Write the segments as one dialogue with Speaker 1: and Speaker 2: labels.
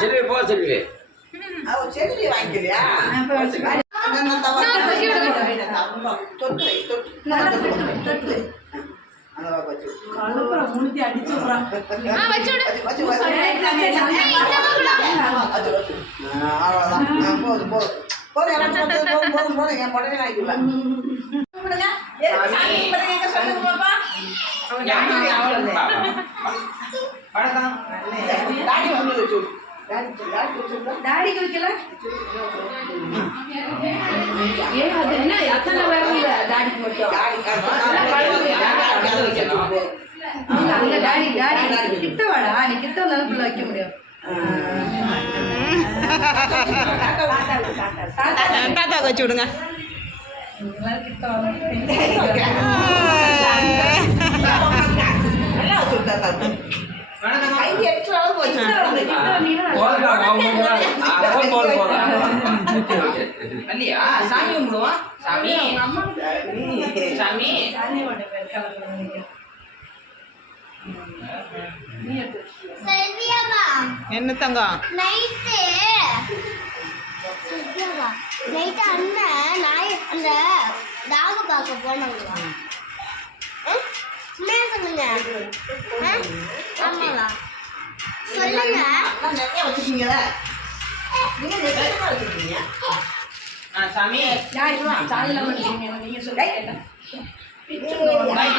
Speaker 1: செல்வி போ செல்வி
Speaker 2: அவ செல்வி வாங்கிக்கலையா அவ்வளவுதான். போதும், போதும். போதும், போதும், போதும், போதும். என் புடவை வாங்கிக்கல. சாமி கும்பிடுங்க, எங்க சொல்லுங்க பாப்பா.
Speaker 3: டாடிக்கு வைக்கல ஏன் அது என்ன? எத்தனை வரல டாடிக்கு மட்டும்.
Speaker 2: டாடி, டாடி, டாடி, டாடி வச்சு விடு.
Speaker 3: அவங்க அங்க டாடி டாடி கிட்ட வாடா. நீ கிட்ட வந்தாலும் பிள்ளை வைக்க முடியும்.
Speaker 4: தாத்தாக்கு வச்சு விடுங்க.
Speaker 3: கிட்ட
Speaker 5: சாமி கும்பிடுவோம். சாமி. சாமி
Speaker 4: என்ன தங்கம்
Speaker 6: நைட்டு. நைட்டு அண்ணன் நாய் அந்த டாக பார்க்க போனாங்களா? ம்? உண்மையா சொல்லுங்க ஆ? ஆமாவா சொல்லுங்க.
Speaker 2: நிறைய வச்சுட்டீங்களே. நீங்க நிறைய வச்சுட்டீங்க.
Speaker 5: ஆ சாமி.
Speaker 3: சொல்லுங்க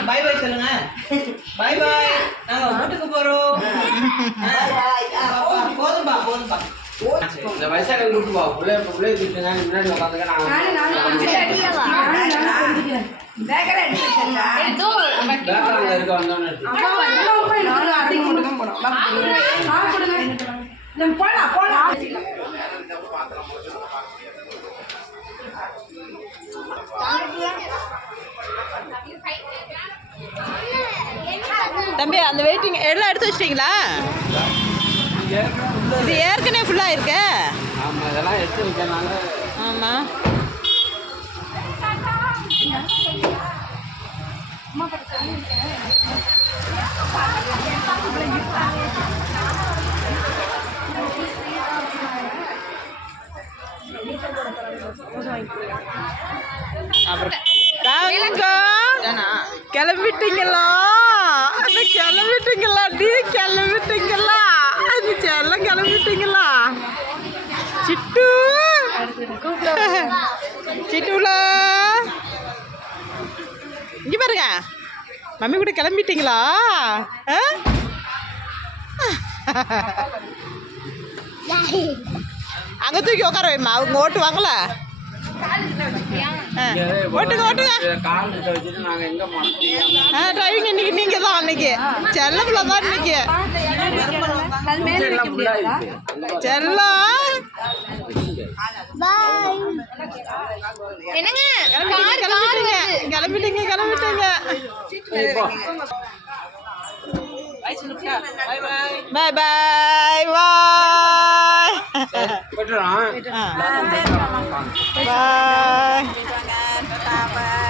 Speaker 5: பாய் சொல்லுங்க. பாய் பாய் நாங்க வீட்டுக்கு போறோம். போதும்பா போதும்பா.
Speaker 1: இந்த வயசான கூட்டு போ பிள்ளை திட்டுங்க முன்னாடி உட்காந்துக்க
Speaker 3: நானு பேக்கரை
Speaker 1: இருக்க வந்தோன்னு எடுத்து.
Speaker 3: அம்மா வந்து போய் நானும் அத்தைக்கு மட்டும் தான் போனோம். நம்ம போலாம். போலாம்
Speaker 4: தம்பி அந்த வெயிட்டிங் எல்லாம் எடுத்து வச்சிட்டிங்களா? இது ஏற்கனவே ஃபுல்லாக இருக்கு.
Speaker 1: இதெல்லாம் எடுத்து
Speaker 4: ஆமாம் ராகுல்கா, கிளம்பிட்டீங்களா? அது கிளம்பிட்டீங்களா? நீ கிளம்பிட்டீங்களா? அது எல்லாம் கிளம்பிட்டீங்களா? சிட்டு! சிட்டுல! இங்க பாருங்க. மம்மி கூட கிளம்பிட்டீங்களா? ஆ? அங்க தூக்கி உட்கார வைமா? அவங்க ஓட்டுவாங்கள ஓட்டுங்க ஓட்டுங்க. டிரைவிங் இன்னைக்கு நீங்க தான் அன்னைக்கு. செல்லப்புல தான் இன்னைக்கு. செல்லம்
Speaker 6: என்னங்க?
Speaker 4: கிளம்பிட்டீங்க கிளம்பிட்டீங்க. கிளம்பிட்டீங்க பாய் பாய் பாய் பாய் பாய்